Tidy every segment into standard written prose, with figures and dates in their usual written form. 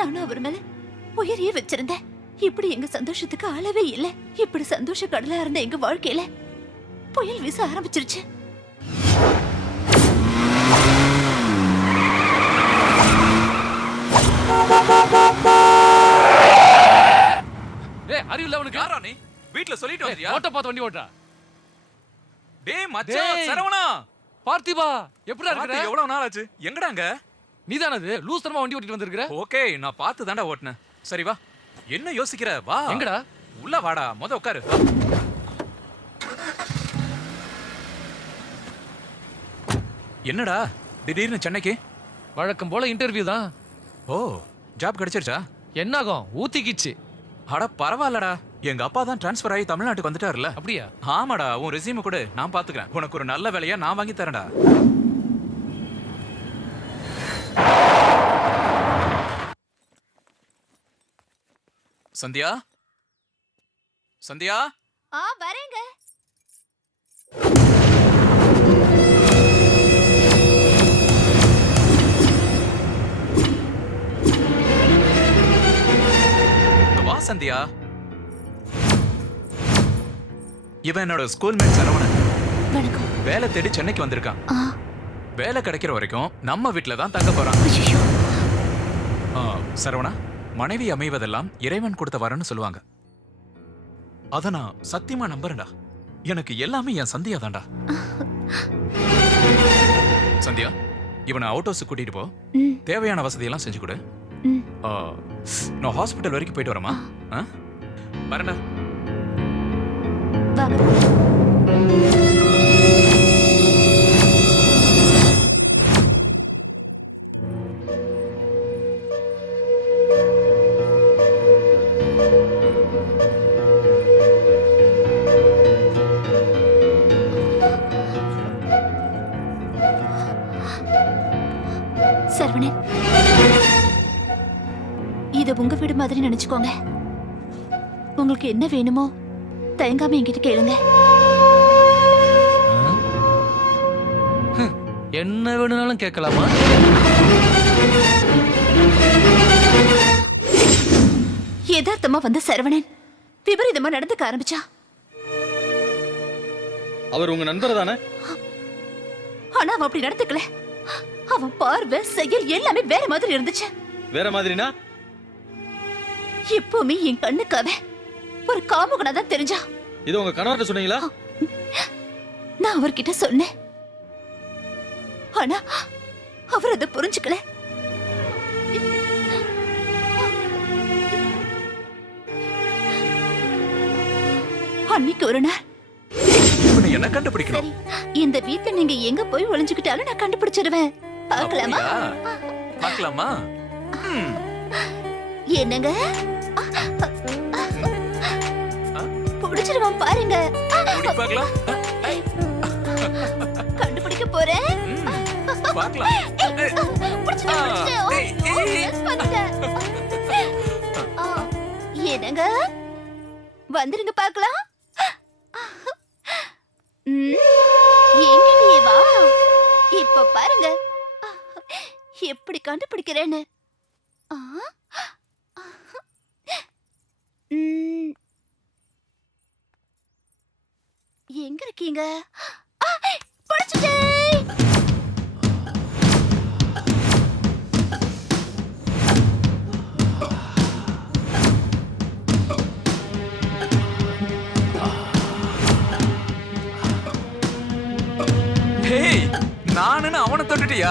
நானும் அவர் மேல உயிரையே வச்சிருந்தேன். இப்படி எங்க சந்தோஷத்துக்கு அளவே இல்ல. இப்படி சந்தோஷ கடலா இருந்த எங்க வாழ்க்கையில புயல் வீச ஆரம்பிச்சிருச்சு. ஏய் அறிவு இல்ல உனக்கு? யாரா நீ? வீட்ல சொல்லிட்டு வந்தியா? ஓட்ட பாத்து வண்டி ஓட்டா. டேய் மச்சான் சரவணா. பார்த்திபா எப்படிடா இருக்கற? எவ்வளவு நாள் ஆச்சு? எங்கடாங்க? நீதானது லூஸ் தரமா வண்டி ஓட்டிட்டு வந்திருக்கற? ஓகே நான் பார்த்து தான்டா ஓட்டுனேன். சரி வா. என்ன யோசிக்கிற? வா. எங்கடா? உள்ள வாடா. உட்காரு. என்னடா திடீர்னு சென்னைக்கு? வழக்கம் போல இன்டர்வியூ தான். ஓ ஜாப் கிடைச்சிருச்சா? என்னாகும் ஊத்திக்கிச்சு. அட பரவாயில்லடா. எங்க அப்பா தான் ட்ரான்ஸ்ஃபர் ஆகி தமிழ்நாட்டுக்கு வந்துட்டாருல. அப்படியா? ஆமாடா. உன் ரெஸ்யூம் கூட நான் பாத்துக்கிறேன். உனக்கு ஒரு நல்ல வேலையா நான் வாங்கி தரேன்டா. சந்தியா சந்தியா வரேங்க. வா சந்தியா. இவன் என்னோட ஸ்கூல்மேட் சரவணன். வணக்கம். வேலை தேடி சென்னைக்கு வந்திருக்கான். வேலை கிடைக்கிற வரைக்கும் நம்ம வீட்டுல தான் தங்க போறான். சரவணா, மனைவி அமைவதெல்லாம் இறைவன் கொடுத்த வரன்னு சொல்லுவாங்க. அத நான் சத்தியமா நம்புறேன்டா. எனக்கு எல்லாமே என் சந்தியா தான்டா. சந்தியா, இவனை அவுட் ஹவுஸ் கூட்டிட்டு போ. தேவையான வசதியெல்லாம் செஞ்சு கொடு. நான் ஹாஸ்பிட்டல் வரைக்கும் போயிட்டு வரமா? வரேன்டா. சரவணன், இது உங்க வீடு மாதிரி நினைச்சுக்கோங்க. உங்களுக்கு என்ன வேணுமோ தயங்காம என்கிட்ட கேளுங்க. என்ன வேணும்னாலும் கேட்கலாமா? யதார்த்தமா வந்த சரவணன் விபரீதமா நடந்துக்க ஆரம்பிச்சா. அவர் உங்க நண்பர் தானே? ஆனா அவன் அப்படி நடந்துக்கல. அவன் பார்வை செயல் எல்லாமே வேற மாதிரி இருந்துச்சு. வேற மாதிரினா? எப்பவுமே என் கண்ணுக்கு அவன் ஒரு காமுகனா தான் தெரிஞ்சா. இது உங்க கணவர்கிட்ட சொன்னீங்களா? நான் அவர்கிட்ட சொன்னேன். ஆனா அவர் அதை புரிஞ்சுக்கல. அன்னைக்கு ஒரு நாள் என்ன கண்டுபிடிக்கணும்? இந்த வீட்டை நீங்க எங்க போய் ஒளிஞ்சுக்கிட்டாலும் நான் கண்டுபிடிச்சிருவேன். பார்க்கலாமா? பார்க்கலாமா? என்னங்க புடிச்சிருவான் பாருங்க. பார்க்கலாம். கண்டுபிடிக்க போறேன். பார்க்கலாம். என்னங்க வந்துருங்க பார்க்கலாம். எங்கிட்டயே வா. இப்ப பாருங்க எப்படி கண்டுபிடிக்கிறேன்னு. எங்க இருக்கீங்க? நானு அவனை தொட்டுட்டியா?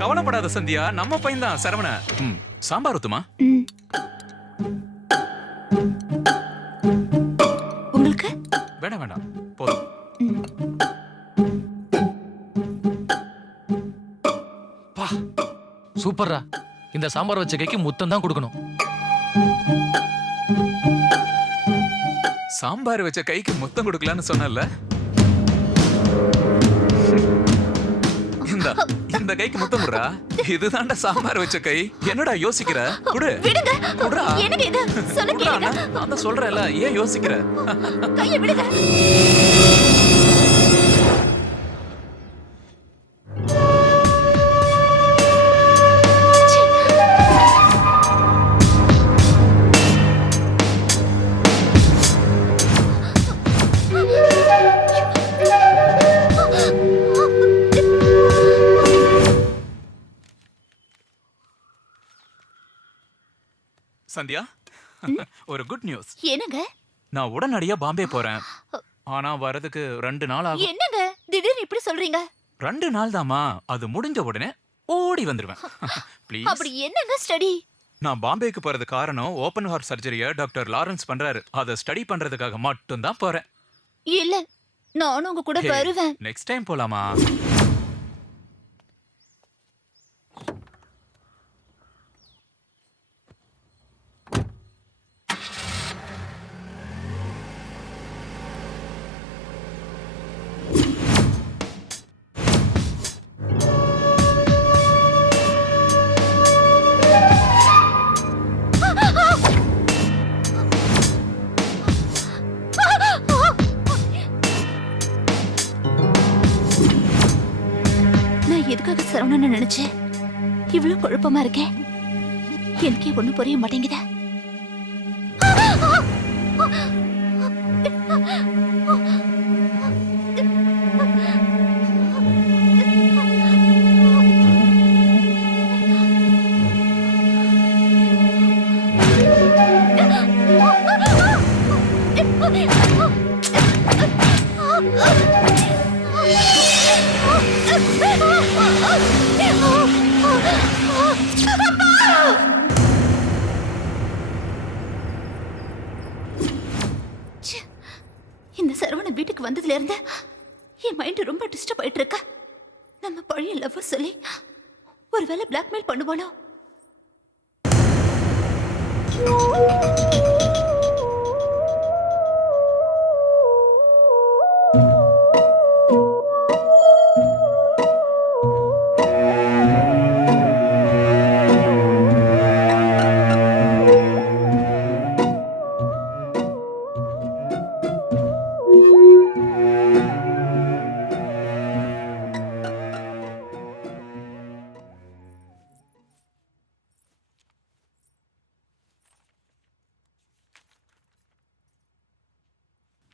கவலைப்படாத சந்தியா, நம்ம பையன் தான் சரவண. சாம்பார் ஊத்துமா? உங்களுக்கு வேண்டாம் வேண்டாம் போதும். பா சூப்பர்ரா. இந்த சாம்பார் வச்ச கைக்கு முத்தம் தான் கொடுக்கணும். சாம்பார் வச்ச கைக்கு முத்தம் கொடுக்கலான்னு சொன்னல. இந்த கைக்கு முத்தம் குடுறா. இதுதான்டா சாம்பார் வச்ச கை. என்னடா யோசிக்கிற? குடு. விடுங்க. குடுறா. என்னங்க இது? சொல்ல கேளுங்க. நான் தான் சொல்றேன்ல, ஏன் யோசிக்கிற? கையை விடுங்க. சந்தியா ஒரு குட் நியூஸ். என்னங்க நான் உடனடியா பாம்பே போறேன். ஆனா வரதுக்கு 2 நாள் ஆகும். என்னங்க திடீர்னு இப்படி சொல்றீங்க? 2 நாள் தாமா, அது முடிஞ்ச உடனே ஓடி வந்துருவேன். ப்ளீஸ். அப்படி என்னங்க ஸ்டடி? நான் பாம்பேக்கு போறது காரணம் ஓபன் ஹார்ட் சர்ஜரியை டாக்டர் லாரன்ஸ் பண்றாரு. அதை ஸ்டடி பண்றதுக்காக மட்டும் தான் போறேன். இல்ல நானும் உங்க கூட வருவேன். நெக்ஸ்ட் டைம் போலாமா? நான் எதுக்காக சரவணன்னு நினைச்சேன்? இவ்வளவு குழப்பமா இருக்கேன். எனக்கே ஒண்ணும் புரிய மாட்டேங்குதா? இந்த சரவண வீட்டுக்கு வந்ததுல இருந்து என் மைண்ட் ரொம்ப டிஸ்டர்ப் ஆயிட்டு இருக்கா. நம்ம பழைய லவ்வர் சொல்லி ஒருவேளை பிளாக்மெயில் பண்ணுவானோ?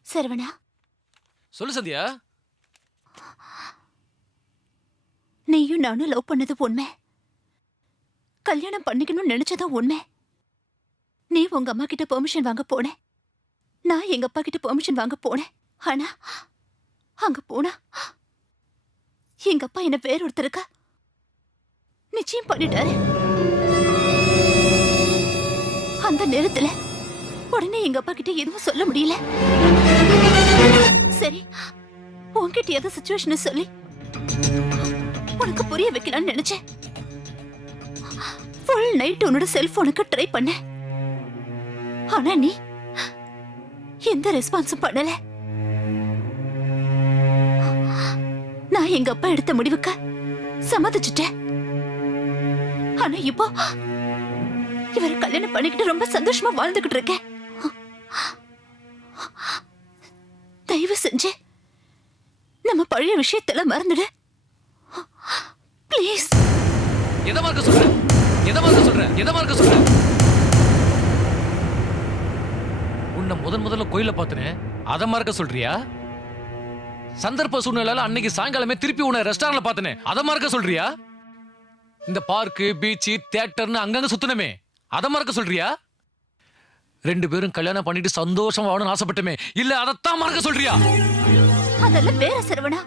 சரவணா, சொல்லு சந்தியா. நீயும் நானும் லவ் பண்ணது உண்மை. கல்யாணம் பண்ணிக்கணும்னு நினைச்சதும் உண்மை. நீ உங்க அம்மா கிட்ட பெர்மிஷன் வாங்க போன, நான் எங்க அப்பா கிட்ட பெர்மிஷன் வாங்க போனேன். ஆனா அங்க போனா எங்க அப்பா என்ன வேற ஒருத்தருக்கா நிச்சயம் பண்ணிட்டாரு. அந்த நேரத்துல உடனே எங்க அப்பா கிட்ட எதுவும் சொல்ல முடியல. சரி, உன்கிட்ட ஏதோ சிச்சுவேஷன் சொல்லி உனக்கு புரிய வைக்கலாம்னு நினைச்சேன். ஃபுல் நைட் உன்னோட செல்போனுக்கு ட்ரை பண்ண. ஆனா நீ எந்த ரெஸ்பான்ஸும் பண்ணல. நான் எங்க அப்பா எடுத்த முடிவுக்கு சம்மதிச்சுட்டேன். ஆனா இப்போ இவரை கல்யாணம் பண்ணிக்கிட்டு ரொம்ப சந்தோஷமா வாழ்ந்துகிட்டு இருக்கேன். தயவு செஞ்சு நம்ம பழைய விஷயத்தெல்லாம் மறந்துடு ப்ளீஸ். எதை மார்க்க சொல்ற? எதை மார்க்க சொல்ற? எதை மார்க்க சொல்ற? உன்னை முதல்ல கோயில பார்த்தனே, அதை மறக்க சொல்றியா? சந்தர்ப்ப சூழ்நிலையில அன்னைக்கு சாயங்காலமே திருப்பி உன்னை ரெஸ்டாரண்ட்ல பார்த்தனே, அதை மறக்க சொல்றியா? இந்த பார்க்கு, பீச், தியேட்டர்னு அங்கங்க சுத்தனமே, அதை மறக்க சொல்றியா? 2 பேரும் கல்யாணம் பண்ணிட்டு சந்தோஷமா வாழணும்னு ஆசைப்பட்டமே, இல்ல அதைத்தான் மறக்க சொல்றியா? அதெல்லாம் வேற சரவணா.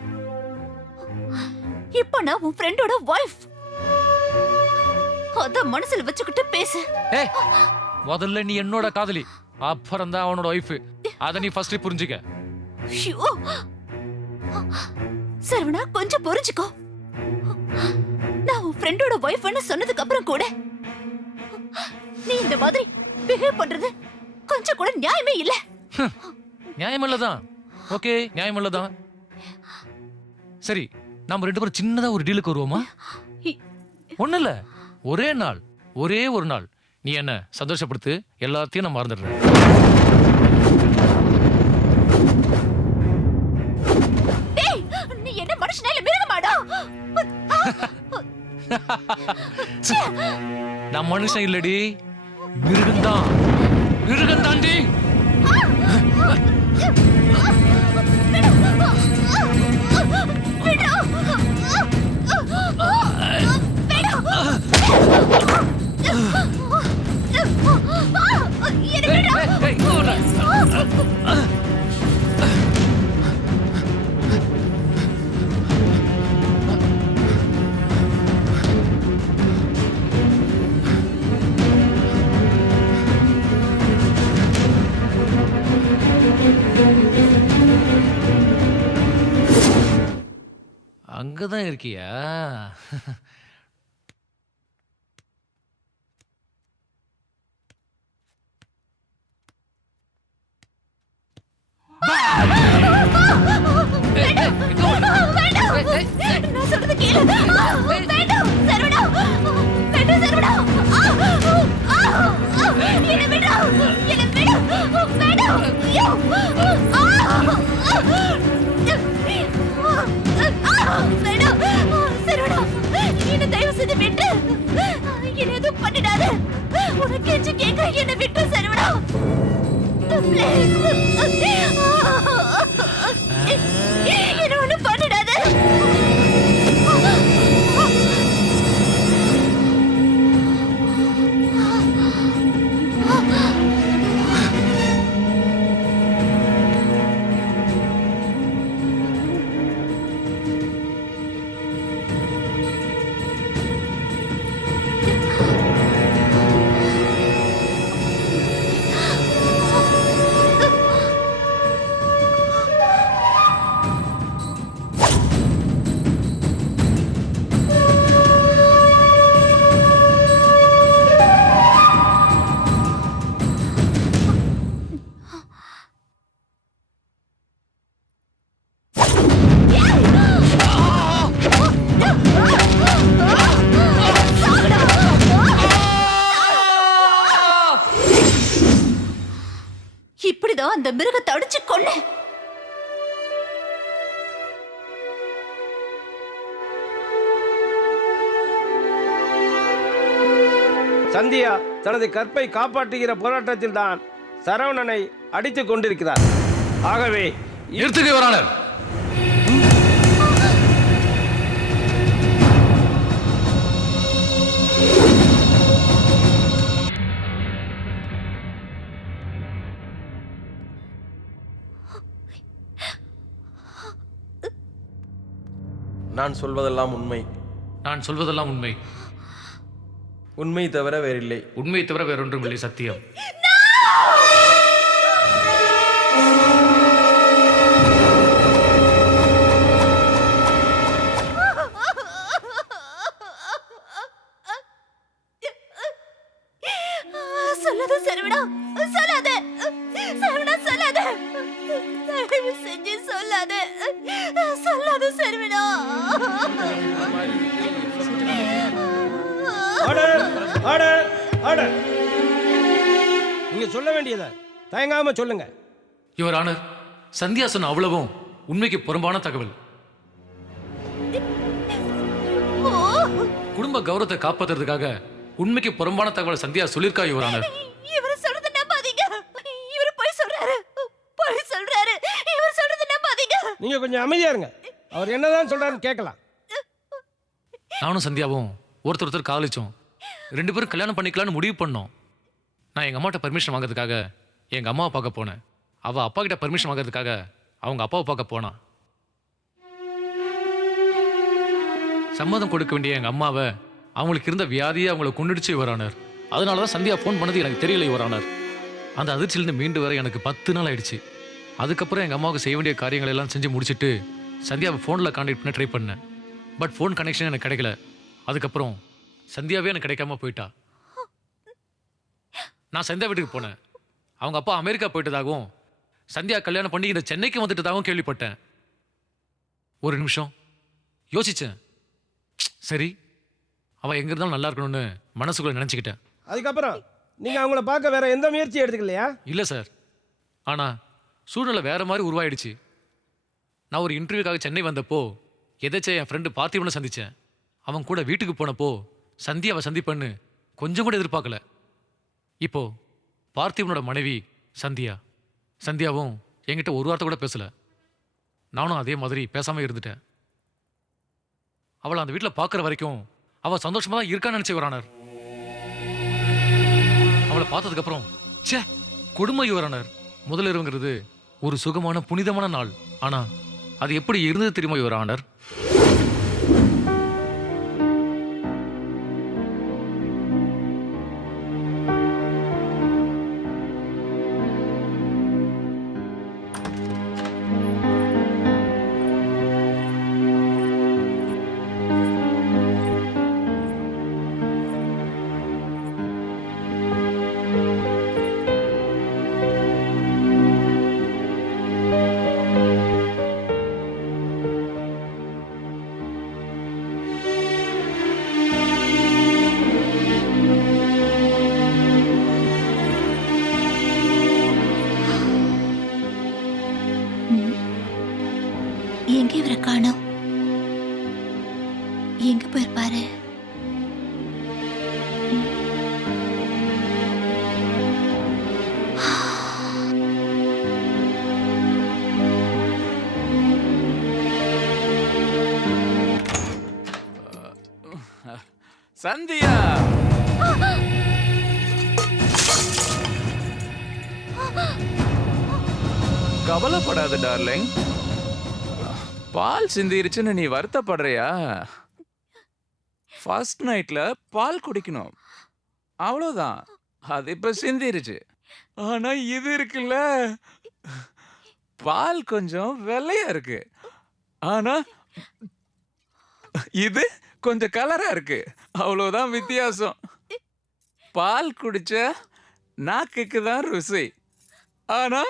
இப்போ நான் உன் ஃப்ரெண்டோட வைஃப். அத மனசுல வச்சுக்கிட்டு பேசு. ஏய், முதல்ல நீ என்னோட காதலி, அப்புறம் தான் அவனோட வைஃப். அத நீ ஃபர்ஸ்ட் புரிஞ்சுக்க. ஐயோ சரவணா, கொஞ்சம் புரிஞ்சுக்கோ. நான் உன் ஃப்ரெண்டோட வைஃப்னு சொன்னதுக்கு அப்புறம் கூட நீ இந்த மாதிரி பிஹேவ் பண்றது கொஞ்சம் கூட நியாயமே இல்ல. நியாயமில்லதான். ஓகே, நியாயமில்லதான். சரி, நம்ம 2 பேரும் சின்னதா ஒரு டீலுக்கு வருவோமா? ஒண்ணு இல்ல, ஒரே நாள், ஒரே ஒரு நாள் நீ என்ன சந்தோஷப்படுத்து, எல்லாத்தையும் நான் மறந்துடுறேன். டேய், நீ என்ன மனுஷனா இல்ல மிருகமாடா? நான் மனுஷன் இல்லடி, மிருகம்தான். மிருகம் தாண்டி. அங்கதான் இருக்கியா? நான் சொல்றது கேளு. வேண்டாம் சரவணா, வேண்டாம் சரவணா. என்னை விடு, என்னை விடு, வேண்டாம். ஐயோ. வேண்டாம் சரவணா, என்னை தயவு செய்து விட்டு. என்னை எதுவும் பண்ணிடாத. உனக்கு கெஞ்சி கேட்க என்னை விட்டு சரவணா. Please. என்ன ஒண்ணும் பண்ணிடாத. இப்படிதான் அந்த மிருகத்தை அடிச்சு கொன்னேன். சந்தியா தனது கற்பை காப்பாற்றுகிற போராட்டத்தில் தான் சரவணனை அடித்துக் கொண்டிருக்கிறார். ஆகவே நிறுத்துக யுவர் ஆனர். நான் சொல்வதெல்லாம் உண்மை. நான் சொல்வதெல்லாம் உண்மை. உண்மை தவிர வேறில்லை. உண்மையை தவிர வேறொன்றும் இல்லை. சத்தியம். சொல்லாத சரவணா, சொல்லாத சரவணா, சொல்லாத. தயவு செஞ்சு சொல்லாத, சொல்லாத சரவணா. Order, order, order. நீங்க சொல்ல வேண்டியதை தயங்காம சொல்லுங்க. யுவர் ஆனர், சந்தியா சொன்ன அவ்வளவும் உண்மைக்கு புறம்பான தகவல். குடும்ப கௌரவத்தை காப்பாத்துறதுக்காக உண்மைக்கு புறம்பான தகவல் சந்தியா சொல்லிருக்கா யுவர் ஆனர். இவர் சொல்றது நம்பாதீங்க. இவர் போய் சொல்றாரு, போய் சொல்றாரு. இவர் சொல்றது நம்பாதீங்க. நீங்க கொஞ்சம் அமைதியா இருங்க. அவர் என்னதான் சொல்றாருன்னு கேட்கலாம். நானும் சந்தியாவும் ஒருத்தர் காதலிச்சோம். 2 பேரும் கல்யாணம் பண்ணிக்கலாம்னு முடிவு பண்ணோம். நான் எங்க அம்மாட்ட பர்மிஷன் வாங்குறதுக்காக எங்க அம்மாவை பார்க்க போனேன். அவ அப்பா கிட்ட பர்மிஷன் வாங்குறதுக்காக அவங்க அப்பாவை பார்க்க போனா. சம்மதம் கொடுக்க வேண்டிய எங்க அம்மாவை அவங்களுக்கு இருந்த வியாதியை அவங்கள கொண்டுடுச்சு யுவர் ஆனர். அதனால தான் சந்தியா ஃபோன் பண்ணது எனக்கு தெரியல யுவர் ஆனர். அந்த அதிர்ச்சியிலிருந்து மீண்டு வர எனக்கு 10 நாள் ஆயிடுச்சு. அதுக்கப்புறம் எங்கள் அம்மாவுக்கு செய்ய வேண்டிய காரியங்கள் எல்லாம் செஞ்சு முடிச்சுட்டு சந்தியாவை ஃபோனில் கான்டாக்ட் பண்ண ட்ரை பண்ணேன். பட் ஃபோன் கனெக்ஷன் எனக்கு கிடைக்கல. அதுக்கப்புறம் சந்தியாவே எனக்கு கிடைக்காம போயிட்டா. நான் சந்தியா வீட்டுக்கு போனேன். அவங்க அப்பா அமெரிக்கா போயிட்டதாகவும் சந்தியா கல்யாணம் பண்ணி இந்த சென்னைக்கு வந்துட்டதாகவும் கேள்விப்பட்டேன். ஒரு நிமிஷம் யோசிச்சேன். சரி, அவள் எங்கே இருந்தாலும் நல்லா இருக்கணும்னு மனசுக்குள்ள நினச்சிக்கிட்டேன். அதுக்கப்புறம் நீங்க அவங்கள பார்க்க வேற எந்த முயற்சியும் எடுத்துக்கலையா? இல்லை சார், ஆனால் சூழ்நிலை வேற மாதிரி உருவாயிடுச்சு. நான் ஒரு இன்டர்வியூக்காக சென்னை வந்தப்போ எதாச்சும் என் ஃப்ரெண்டு பார்த்திபனை சந்தித்தேன். அவன் கூட வீட்டுக்கு போனப்போ சந்தியாவை சந்திப்பேன்னு கொஞ்சம் கூட எதிர்பார்க்கல. இப்போ பார்த்திபனோட மனைவி சந்தியாவும் என்கிட்ட ஒரு வார்த்தை கூட பேசல. நானும் அதே மாதிரி பேசாமல் இருந்துட்டேன். அவளை அந்த வீட்டில் பார்க்குற வரைக்கும் அவள் சந்தோஷமாக தான் இருக்கான்னு நினச்சி வரானார். அவளை பார்த்ததுக்கப்புறம் சே கொடுமை யுவரானர். முதலிரவுங்கிறது ஒரு சுகமான புனிதமான நாள். ஆனா அது எப்படி இருந்தது தெரியுமா யுவரானர்? அவரை காணோம். எங்க போயிருப்பாரு? சந்தியா, கவலைப்படாத டார்லிங். பால் சிந்திருச்சுன்னு நீ வருத்தப்படுறியா? ஃபர்ஸ்ட் நைட்ல பால் குடிக்கணும், அவ்வளவுதான். அது இப்ப சிந்திருச்சு. ஆனா இது இருக்குல்ல, பால் கொஞ்சம் வெள்ளையா இருக்கு, ஆனா இது கொஞ்சம் கலரா இருக்கு, அவ்வளவுதான் வித்தியாசம். பால் குடிச்ச நாக்குக்கு தான் ருசி, ஆனா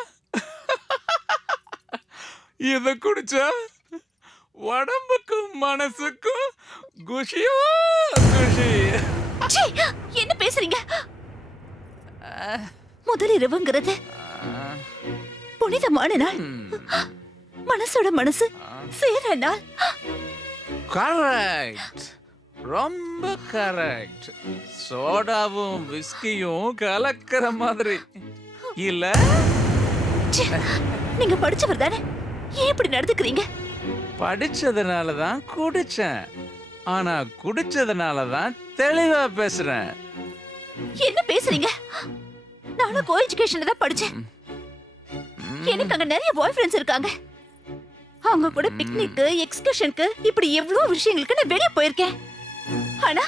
இத குடிச்சா உடம்புக்கும் மனசுக்கும் குஷியோ குஷி. சீ, என்ன பேசுறீங்க? முதல் இரவுங்கிறது புனிதமான நாள், மனசோட மனசு சேர நாள். கரெக்ட், ரொம்ப கரெக்ட். சோடாவும் விஸ்கியும் கலக்கிற மாதிரி இல்ல? ச்சே, நீங்க படிச்சவர் தானே, ஏன் இப்படி நடந்துக்கிறீங்க? படிச்சதுனால தான் குடிச்சேன், ஆனா குடிச்சதுனால தான் தெளிவா பேசுறேன். என்ன பேசுறீங்க? நானும் கோ எஜுகேஷன்ல தான் படிச்சேன். எனக்கு அங்க நிறைய பாய் ஃப்ரெண்ட்ஸ் இருக்காங்க. அவங்க கூட பிக்னிக்கு, எக்ஸ்கர்ஷனுக்கு, இப்படி எவ்வளவு விஷயங்களுக்கு நான் வெளியே போயிருக்கேன். ஆனா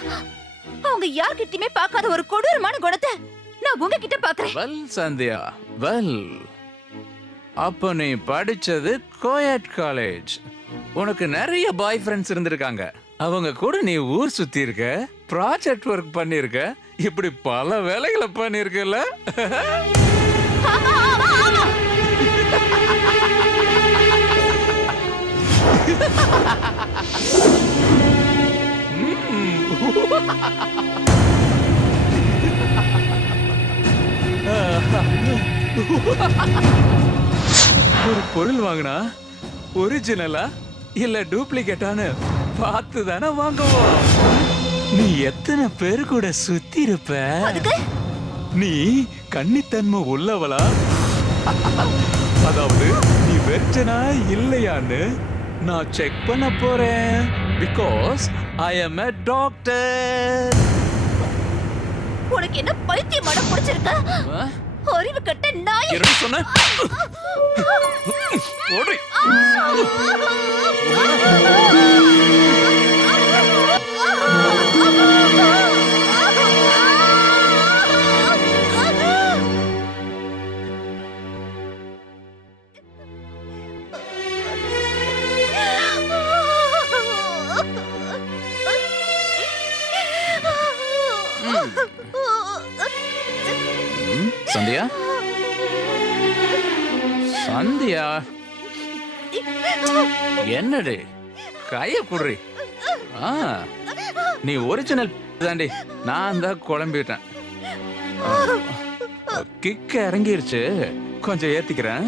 அவங்க யார்கிட்டயுமே பார்க்காத ஒரு கொடூரமான குணத்தை நான் உங்ககிட்ட பாக்குறேன். Well Sandhya, well. அப்ப நீ படிச்சது கோயட் காலேஜ், உனக்கு நிறைய பாய் ஃப்ரெண்ட்ஸ் இருந்திருக்காங்க. அவங்க கூட நீ ஊர் சுத்தி இருக்க, ப்ராஜெக்ட் ஒர்க் பண்ணிருக்க, இப்படி பல வேலைகளை பண்ணிருக்கல. ஆமா, ஆமா, ஆமா. ஒரு பொருள் வாங்கினா ஒரிஜினலா இல்ல டூப்ளிகேட்டான்னு பார்த்து தானே வாங்குவோம். நீ எத்தனை பேரு கூட சுத்தி இருப்ப? அதுக்கு நீ கன்னித்தன்மை உள்ளவளா, அதாவது நீ வெர்ஜனா இல்லையான்னு நான் செக் பண்ண போறேன். Because I am a doctor. உனக்கு என்ன பைத்தியமான புடிச்சிருக்க? அறிவு கட்ட நாய். என்ன சொன்ன? ஓடி. சந்தியா, சந்தியா, என்னடி கைய குடுறி? நீ ஒரிஜினல் தாண்டி, நான் தான் குழம்பிட்டேன். கிக்க இறங்கிருச்சு, கொஞ்சம் ஏத்திக்கிறேன்.